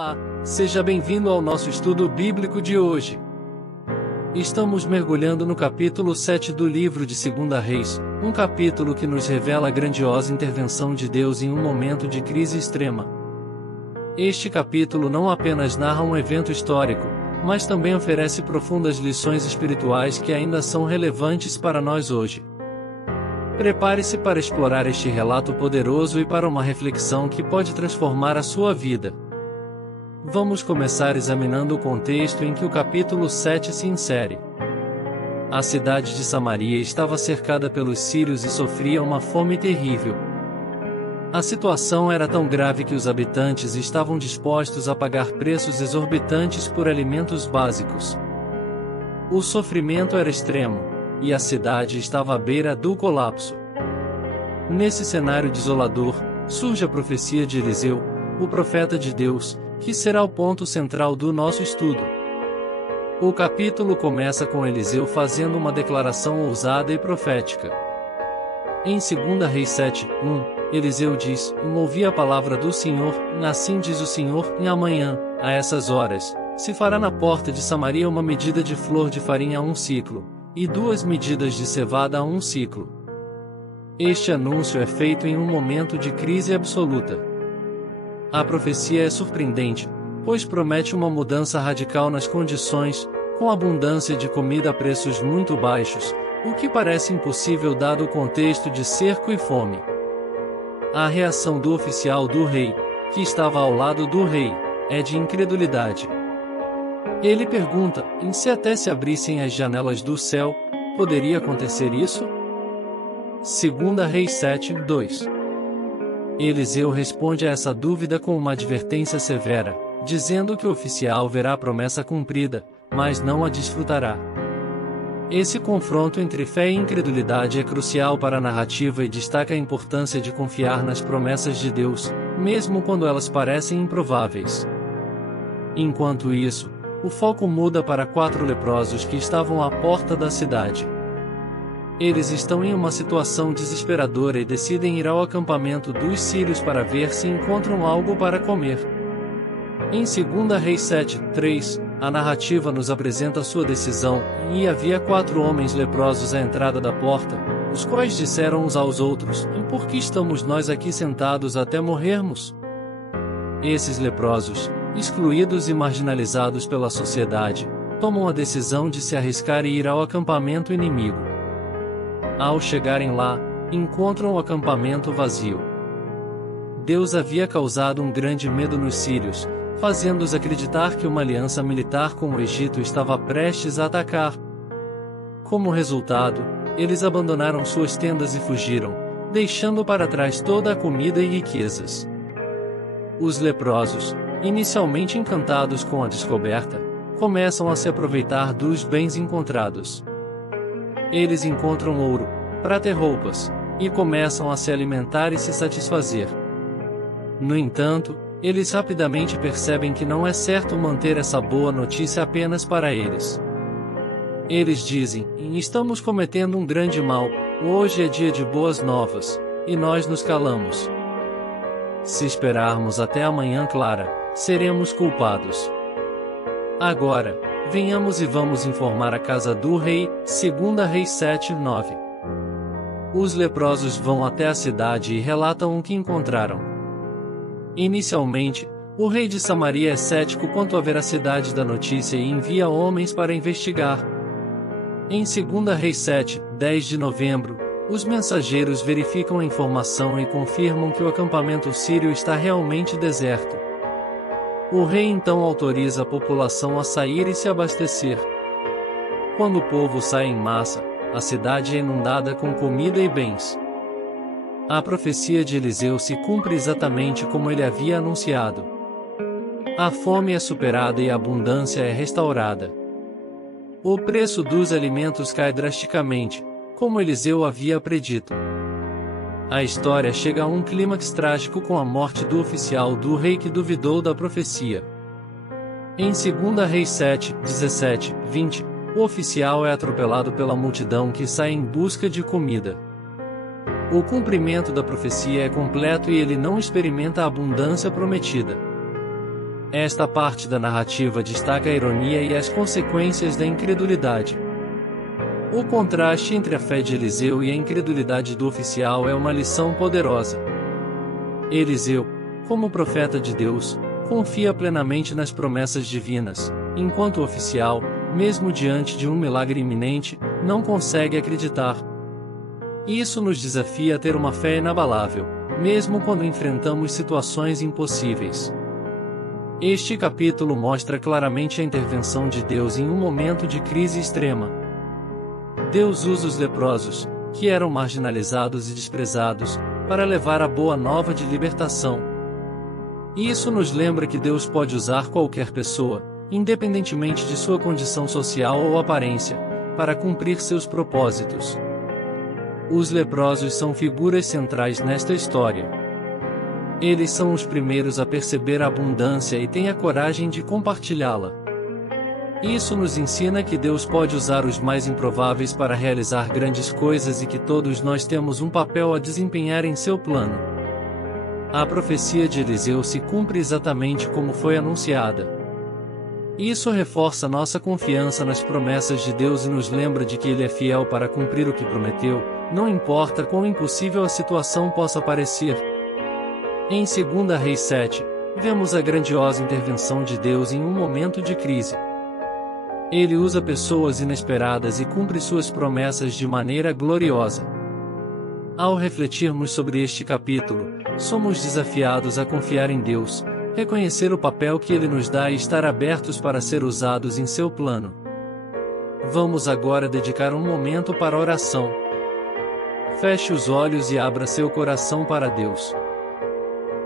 Olá, seja bem-vindo ao nosso estudo bíblico de hoje. Estamos mergulhando no capítulo 7 do livro de 2 Reis, um capítulo que nos revela a grandiosa intervenção de Deus em um momento de crise extrema. Este capítulo não apenas narra um evento histórico, mas também oferece profundas lições espirituais que ainda são relevantes para nós hoje. Prepare-se para explorar este relato poderoso e para uma reflexão que pode transformar a sua vida. Vamos começar examinando o contexto em que o capítulo 7 se insere. A cidade de Samaria estava cercada pelos sírios e sofria uma fome terrível. A situação era tão grave que os habitantes estavam dispostos a pagar preços exorbitantes por alimentos básicos. O sofrimento era extremo, e a cidade estava à beira do colapso. Nesse cenário desolador, surge a profecia de Eliseu, o profeta de Deus, que será o ponto central do nosso estudo. O capítulo começa com Eliseu fazendo uma declaração ousada e profética. Em 2 Reis 7:1, Eliseu diz: ouvi a palavra do Senhor, assim diz o Senhor, e amanhã, a essas horas, se fará na porta de Samaria uma medida de flor de farinha a 1 ciclo, e 2 medidas de cevada a 1 ciclo. Este anúncio é feito em um momento de crise absoluta. A profecia é surpreendente, pois promete uma mudança radical nas condições, com abundância de comida a preços muito baixos, o que parece impossível dado o contexto de cerco e fome. A reação do oficial do rei, que estava ao lado do rei, é de incredulidade. Ele pergunta: e se até se abrissem as janelas do céu, poderia acontecer isso? 2 Reis 7:2. Eliseu responde a essa dúvida com uma advertência severa, dizendo que o oficial verá a promessa cumprida, mas não a desfrutará. Esse confronto entre fé e incredulidade é crucial para a narrativa e destaca a importância de confiar nas promessas de Deus, mesmo quando elas parecem improváveis. Enquanto isso, o foco muda para 4 leprosos que estavam à porta da cidade. Eles estão em uma situação desesperadora e decidem ir ao acampamento dos sírios para ver se encontram algo para comer. Em 2 Reis 7:3, a narrativa nos apresenta sua decisão, e havia 4 homens leprosos à entrada da porta, os quais disseram uns aos outros: e por que estamos nós aqui sentados até morrermos? Esses leprosos, excluídos e marginalizados pela sociedade, tomam a decisão de se arriscar e ir ao acampamento inimigo. Ao chegarem lá, encontram o acampamento vazio. Deus havia causado um grande medo nos sírios, fazendo-os acreditar que uma aliança militar com o Egito estava prestes a atacar. Como resultado, eles abandonaram suas tendas e fugiram, deixando para trás toda a comida e riquezas. Os leprosos, inicialmente encantados com a descoberta, começam a se aproveitar dos bens encontrados. Eles encontram ouro, prata e roupas, e começam a se alimentar e se satisfazer. No entanto, eles rapidamente percebem que não é certo manter essa boa notícia apenas para eles. Eles dizem: estamos cometendo um grande mal, hoje é dia de boas novas, e nós nos calamos. Se esperarmos até amanhã clara, seremos culpados. Agora, venhamos e vamos informar a casa do rei. 2 Reis 7:9. Os leprosos vão até a cidade e relatam o que encontraram. Inicialmente, o rei de Samaria é cético quanto à veracidade da notícia e envia homens para investigar. Em 2 Reis 7:10 de novembro, os mensageiros verificam a informação e confirmam que o acampamento sírio está realmente deserto. O rei então autoriza a população a sair e se abastecer. Quando o povo sai em massa, a cidade é inundada com comida e bens. A profecia de Eliseu se cumpre exatamente como ele havia anunciado. A fome é superada e a abundância é restaurada. O preço dos alimentos cai drasticamente, como Eliseu havia predito. A história chega a um clímax trágico com a morte do oficial do rei que duvidou da profecia. Em 2 Reis 7:17-20, o oficial é atropelado pela multidão que sai em busca de comida. O cumprimento da profecia é completo e ele não experimenta a abundância prometida. Esta parte da narrativa destaca a ironia e as consequências da incredulidade. O contraste entre a fé de Eliseu e a incredulidade do oficial é uma lição poderosa. Eliseu, como profeta de Deus, confia plenamente nas promessas divinas, enquanto o oficial, mesmo diante de um milagre iminente, não consegue acreditar. Isso nos desafia a ter uma fé inabalável, mesmo quando enfrentamos situações impossíveis. Este capítulo mostra claramente a intervenção de Deus em um momento de crise extrema. Deus usa os leprosos, que eram marginalizados e desprezados, para levar a boa nova de libertação. Isso nos lembra que Deus pode usar qualquer pessoa, independentemente de sua condição social ou aparência, para cumprir seus propósitos. Os leprosos são figuras centrais nesta história. Eles são os primeiros a perceber a abundância e têm a coragem de compartilhá-la. Isso nos ensina que Deus pode usar os mais improváveis para realizar grandes coisas e que todos nós temos um papel a desempenhar em seu plano. A profecia de Eliseu se cumpre exatamente como foi anunciada. Isso reforça nossa confiança nas promessas de Deus e nos lembra de que Ele é fiel para cumprir o que prometeu, não importa quão impossível a situação possa parecer. Em 2 Reis 7, vemos a grandiosa intervenção de Deus em um momento de crise. Ele usa pessoas inesperadas e cumpre suas promessas de maneira gloriosa. Ao refletirmos sobre este capítulo, somos desafiados a confiar em Deus, reconhecer o papel que Ele nos dá e estar abertos para ser usados em seu plano. Vamos agora dedicar um momento para a oração. Feche os olhos e abra seu coração para Deus.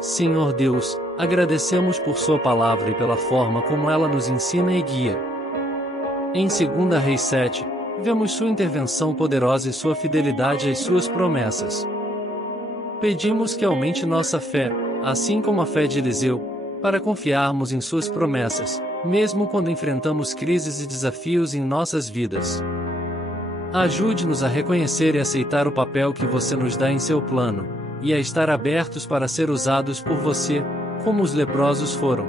Senhor Deus, agradecemos por Sua palavra e pela forma como ela nos ensina e guia. Em 2 Reis 7, vemos Sua intervenção poderosa e Sua fidelidade às Suas promessas. Pedimos que aumente nossa fé, assim como a fé de Eliseu, para confiarmos em Suas promessas, mesmo quando enfrentamos crises e desafios em nossas vidas. Ajude-nos a reconhecer e aceitar o papel que Você nos dá em seu plano, e a estar abertos para ser usados por Você, como os leprosos foram.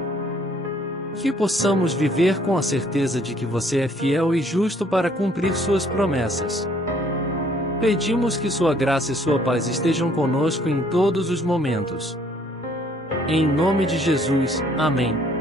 Que possamos viver com a certeza de que Você é fiel e justo para cumprir Suas promessas. Pedimos que Sua graça e Sua paz estejam conosco em todos os momentos. Em nome de Jesus, amém.